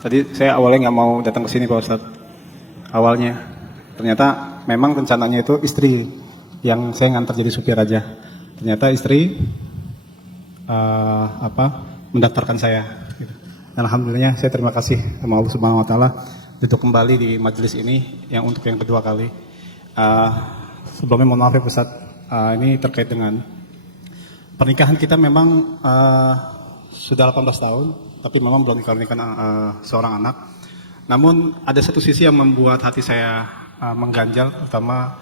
Tadi saya awalnya nggak mau datang ke sini Pak Ustadz. Awalnya, ternyata memang rencananya itu istri yang saya ngantar jadi supir aja. Ternyata istri mendaftarkan saya. Gitu. Dan alhamdulillah saya terima kasih sama Allah Subhanahu Wa Taala duduk kembali di majelis ini yang untuk yang kedua kali. Sebelumnya mohon maaf ya Ustadz, ini terkait dengan pernikahan kita memang sudah 18 tahun, tapi memang belum dikaruniakan seorang anak. Namun ada satu sisi yang membuat hati saya mengganjal, terutama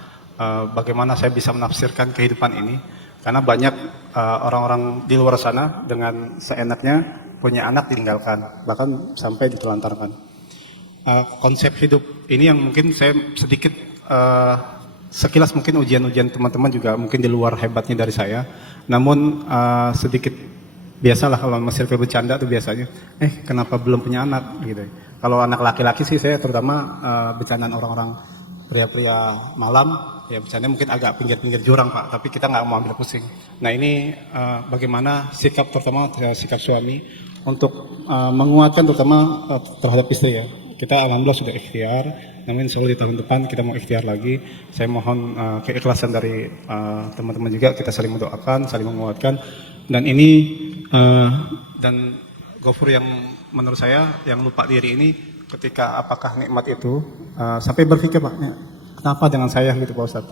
bagaimana saya bisa menafsirkan kehidupan ini. Karena banyak orang-orang di luar sana dengan seenaknya punya anak ditinggalkan, bahkan sampai ditelantarkan. Konsep hidup ini yang mungkin saya sedikit sekilas mungkin ujian-ujian teman-teman juga mungkin di luar hebatnya dari saya. Namun sedikit biasalah kalau Mas Sirfil bercanda tuh biasanya, kenapa belum punya anak gitu. Kalau anak laki-laki sih saya terutama bercandaan orang-orang pria-pria malam, ya bercanda mungkin agak pinggir-pinggir jurang Pak, tapi kita nggak mau ambil pusing. Nah ini bagaimana sikap terutama sikap suami untuk menguatkan terutama terhadap istri ya. Kita alhamdulillah sudah ikhtiar, namun insya Allah di tahun depan kita mau ikhtiar lagi. Saya mohon keikhlasan dari teman-teman juga, kita saling mendoakan, saling menguatkan. Dan ini dan Gofur yang menurut saya yang lupa diri ini ketika apakah nikmat itu sampai berpikir Pak, kenapa dengan saya gitu Pak Ustadz,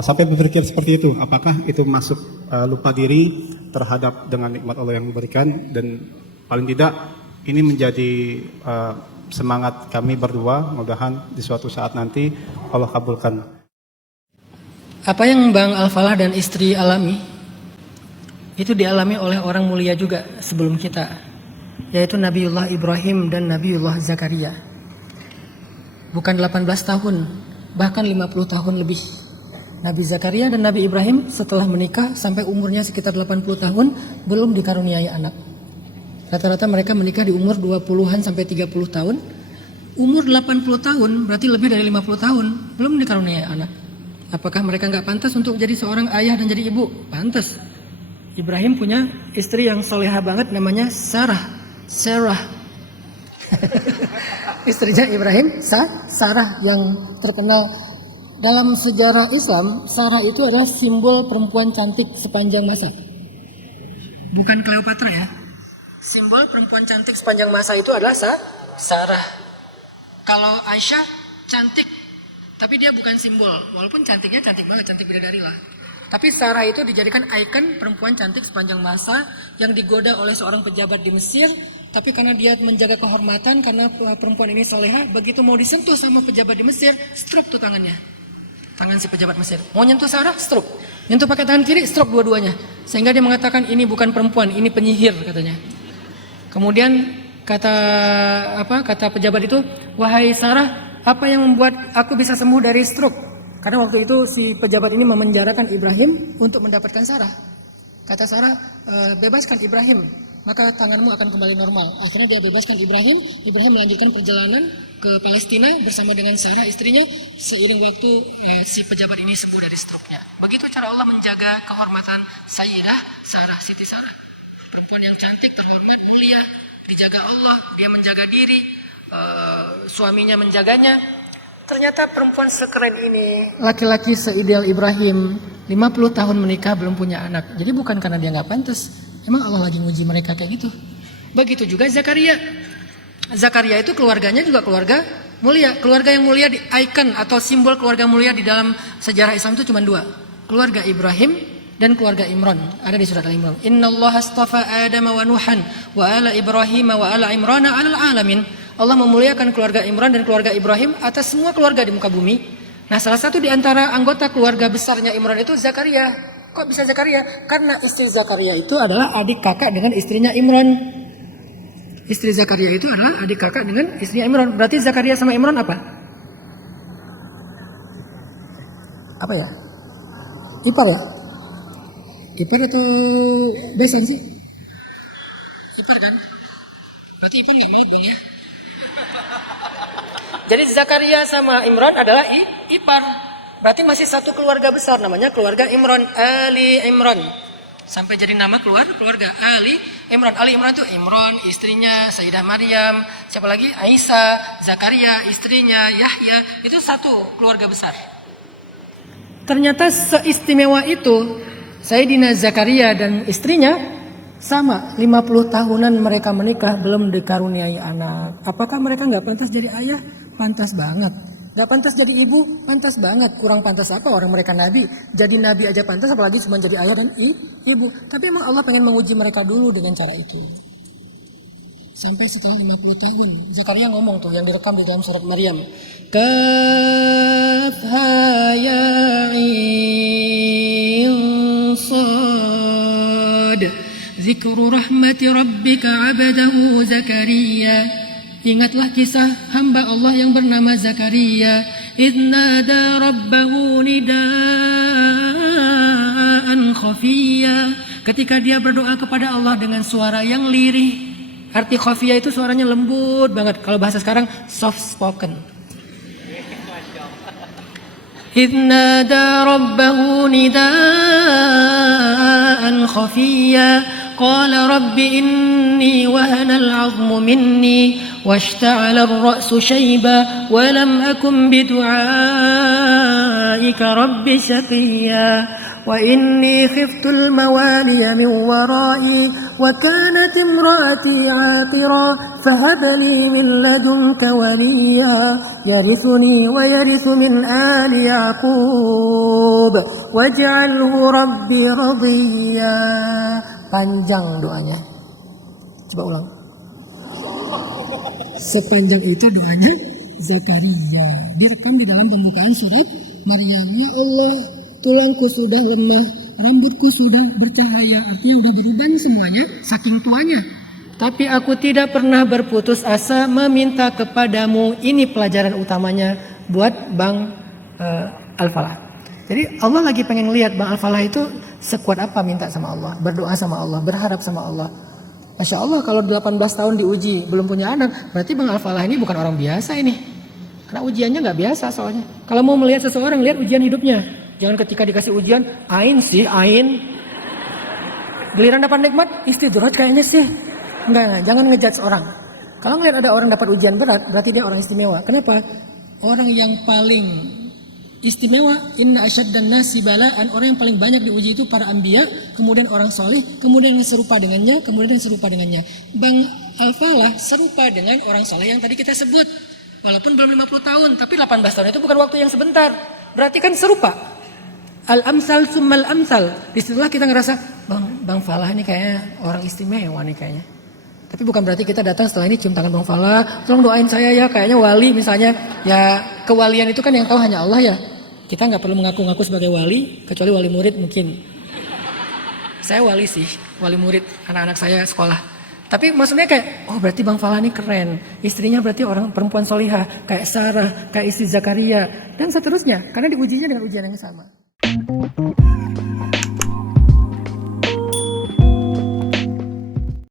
sampai berpikir seperti itu, apakah itu masuk lupa diri terhadap dengan nikmat Allah yang memberikan, dan paling tidak ini menjadi semangat kami berdua, mudah-mudahan di suatu saat nanti Allah kabulkan. Apa yang Bang Al-Falah dan istri alami itu dialami oleh orang mulia juga sebelum kita, yaitu Nabiullah Ibrahim dan Nabiullah Zakaria. Bukan 18 tahun, bahkan 50 tahun lebih. Nabi Zakaria dan Nabi Ibrahim setelah menikah sampai umurnya sekitar 80 tahun belum dikaruniai anak. Rata-rata mereka menikah di umur 20-an sampai 30 tahun. Umur 80 tahun berarti lebih dari 50 tahun belum dikaruniai anak. Apakah mereka nggak pantas untuk jadi seorang ayah dan jadi ibu? Pantas. Ibrahim punya istri yang soleha banget namanya Sarah. Istrinya Ibrahim, Sarah, yang terkenal dalam sejarah Islam. Sarah itu adalah simbol perempuan cantik sepanjang masa. Bukan Cleopatra ya. Simbol perempuan cantik sepanjang masa itu adalah Sarah. Kalau Aisyah cantik, tapi dia bukan simbol. Walaupun cantiknya cantik banget, cantik bidadari lah. Tapi Sarah itu dijadikan ikon perempuan cantik sepanjang masa yang digoda oleh seorang pejabat di Mesir. Tapi karena dia menjaga kehormatan, karena perempuan ini soleha, begitu mau disentuh sama pejabat di Mesir, stroke tuh tangannya. Tangan si pejabat Mesir. Mau nyentuh Sarah, stroke. Nyentuh pakai tangan kiri, stroke dua-duanya. Sehingga dia mengatakan ini bukan perempuan, ini penyihir katanya. Kemudian kata pejabat itu, wahai Sarah, apa yang membuat aku bisa sembuh dari stroke? Karena waktu itu si pejabat ini memenjarakan Ibrahim untuk mendapatkan Sarah. Kata Sarah, bebaskan Ibrahim, maka tanganmu akan kembali normal. Akhirnya dia bebaskan Ibrahim. Ibrahim melanjutkan perjalanan ke Palestina bersama dengan Sarah istrinya. Seiring waktu si pejabat ini sembuh dari stroke-nya. Begitu cara Allah menjaga kehormatan Sayyidah Sarah, Siti Sarah. Perempuan yang cantik, terhormat, mulia, dijaga Allah, dia menjaga diri, suaminya menjaganya. Ternyata perempuan sekeren ini, laki-laki seideal Ibrahim, 50 tahun menikah belum punya anak. Jadi bukan karena dia nggak pantas, emang Allah lagi nguji mereka kayak gitu. Begitu juga Zakaria. Zakaria itu keluarganya juga keluarga mulia. Keluarga yang mulia, di ikon atau simbol keluarga mulia di dalam sejarah Islam itu cuma dua. Keluarga Ibrahim dan keluarga Imran. Ada di surat Al-Imran. Innallaha astafa Adama wa Nuhan wa ala Ibrahim wa ala Imrana 'alal alamin. Allah memuliakan keluarga Imran dan keluarga Ibrahim atas semua keluarga di muka bumi. Nah, salah satu di antara anggota keluarga besarnya Imran itu Zakaria. Kok bisa Zakaria? Karena istri Zakaria itu adalah adik kakak dengan istrinya Imran. Istri Zakaria itu adalah adik kakak dengan istrinya Imran. Berarti Zakaria sama Imran apa? Apa ya? Ipar ya? Ipar atau besan sih? Ipar kan? Berarti Ipar nggak mau bang ya? Jadi Zakaria sama Imran adalah ipar. Berarti masih satu keluarga besar namanya keluarga Imran, Ali Imran. Sampai jadi nama keluarga Ali Imran. Ali Imran itu Imran, istrinya Sayyidah Maryam, siapa lagi? Aisyah, Zakaria, istrinya Yahya. Itu satu keluarga besar. Ternyata seistimewa itu Sayyidina Zakaria dan istrinya sama 50 tahunan mereka menikah belum dikaruniai anak. Apakah mereka nggak pantas jadi ayah? Pantas banget. Nggak pantas jadi ibu? Pantas banget. Kurang pantas apa orang mereka nabi? Jadi nabi aja pantas, apalagi cuma jadi ayah dan ibu. Tapi emang Allah pengen menguji mereka dulu dengan cara itu. Sampai setelah 50 tahun Zakaria ngomong tuh yang direkam di dalam surat Maryam. Kafha ya sad Zikru rahmati rabbika abadahu Zakaria. Ingatlah kisah hamba Allah yang bernama Zakaria. Idnada rabbahu nidaan khafiyya. Ketika dia berdoa kepada Allah dengan suara yang lirih. Arti khafiyya itu suaranya lembut banget. Kalau bahasa sekarang soft spoken. Idnada rabbahu nidaan khafiyya. قال رب إني وهن العظم مني واشتعل الرأس شيبا ولم أكن بدعائك رب شقيا وإني خفت الموالي من ورائي وكانت امرأتي عاقرا فهب لي من لدنك وليا يرثني ويرث من آل يعقوب واجعله ربي رضيا. Panjang doanya. Coba ulang. Sepanjang itu doanya Zakaria. Direkam di dalam pembukaan surat Maryam. Ya Allah, tulangku sudah lemah, rambutku sudah bercahaya. Artinya udah beruban semuanya, saking tuanya. Tapi aku tidak pernah berputus asa meminta kepadamu. Ini pelajaran utamanya buat Bang Al-Falah. Jadi Allah lagi pengen lihat Bang Al-Falah itu sekuat apa minta sama Allah, berdoa sama Allah, berharap sama Allah. Masya Allah kalau 18 tahun diuji belum punya anak, berarti Bang Al-Falah ini bukan orang biasa ini. Karena ujiannya nggak biasa soalnya. Kalau mau melihat seseorang, lihat ujian hidupnya. Jangan ketika dikasih ujian, ain. Giliran dapat nikmat, istidraj kayaknya sih. Enggak, jangan ngejudge orang. Kalau ngelihat ada orang dapat ujian berat, berarti dia orang istimewa. Kenapa? Orang yang paling istimewa, inna asyaddan nasi balaan, orang yang paling banyak diuji itu para anbiya, kemudian orang soleh, kemudian yang serupa dengannya, kemudian yang serupa dengannya. Bang Al-Falah serupa dengan orang soleh yang tadi kita sebut. Walaupun belum 50 tahun, tapi 18 tahun itu bukan waktu yang sebentar. Berarti kan serupa. Al-amsal summal amsal. Disitulah kita ngerasa, Bang Falah ini kayaknya orang istimewa nih kayaknya. Tapi bukan berarti kita datang setelah ini cium tangan Bang Falah, tolong doain saya ya, kayaknya wali misalnya. Ya kewalian itu kan yang tahu hanya Allah ya. Kita nggak perlu mengaku-ngaku sebagai wali, kecuali wali murid mungkin. Saya wali sih, wali murid, anak-anak saya sekolah. Tapi maksudnya kayak, oh berarti Bang Falah ini keren. Istrinya berarti orang perempuan solihah, kayak Sarah, kayak istri Zakaria, dan seterusnya. Karena diujinya dengan ujian yang sama.